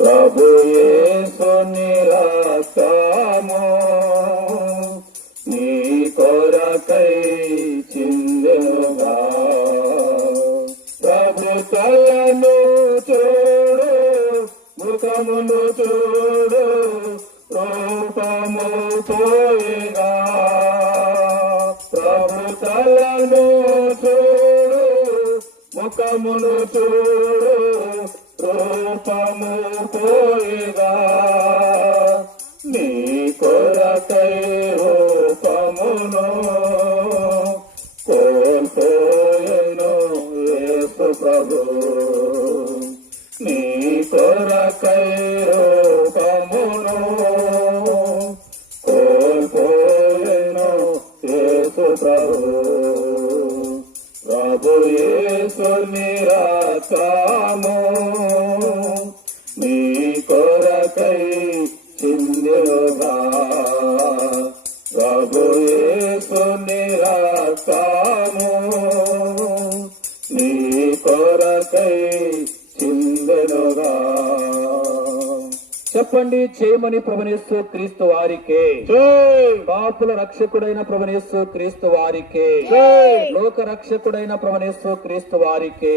ప్రభు యేసుని రక్తము నీ కొరకై చిందెనుగా. ప్రభు తలను చూడు, ముఖమును చూడు, రూపము పోయిగా. ప్రభు తలను చూడు, ముఖమును చూడు, రూపము పోయిగా. నీ కొరకై రూపమును కోల్పోయెను యేసు ప్రభు. నీ కొరకై రూపమును కోల్పోయెను యేసు ప్రభు. ప్రభు యేసుని రక్తము నీ కొరకై చిందెనుగా. ప్రభు యేసుని రక్తము నీ కొరకై చిందెనుగా. చెప్పండి, చేయమని ప్రభునేసు క్రీస్తు వారికే, పాపుల రక్షకుడైన ప్రభునేసు క్రీస్తు వారికే, లోక రక్షకుడైన ప్రభునేసు క్రీస్తు వారికే.